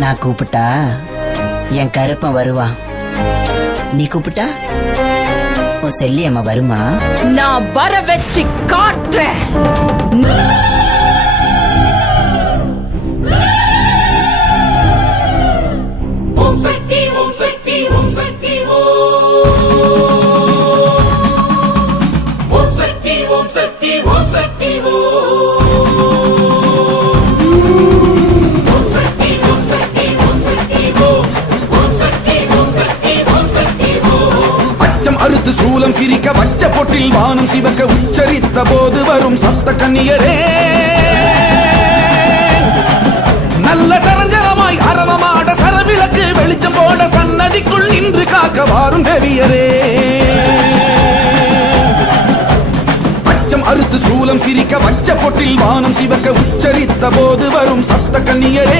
நான் கூப்பிட்டா என் கருப்பன் வருவான், நீ கூப்பிட்டா உன் செல்லியம்மா வருமா? நான் வர வச்சு காட்டுறேன். அறுத்து சூலம் சிரிக்க வச்ச பொட்டில் வானம் சிவக்க உச்சரித்த போது வரும் சப்த கன்னியரே, நல்ல சரஞ்சரமாய் அரவமாட சரவிளக்கு வெளிச்சம் போட சன்னதிக்குள் நின்று காக்க வாரும் தேவியரே. அச்சம் அறுத்து சூலம் சிரிக்க வச்ச பொட்டில் வானம் சிவக்க உச்சரித்த போது வரும் சப்த கன்னியரே.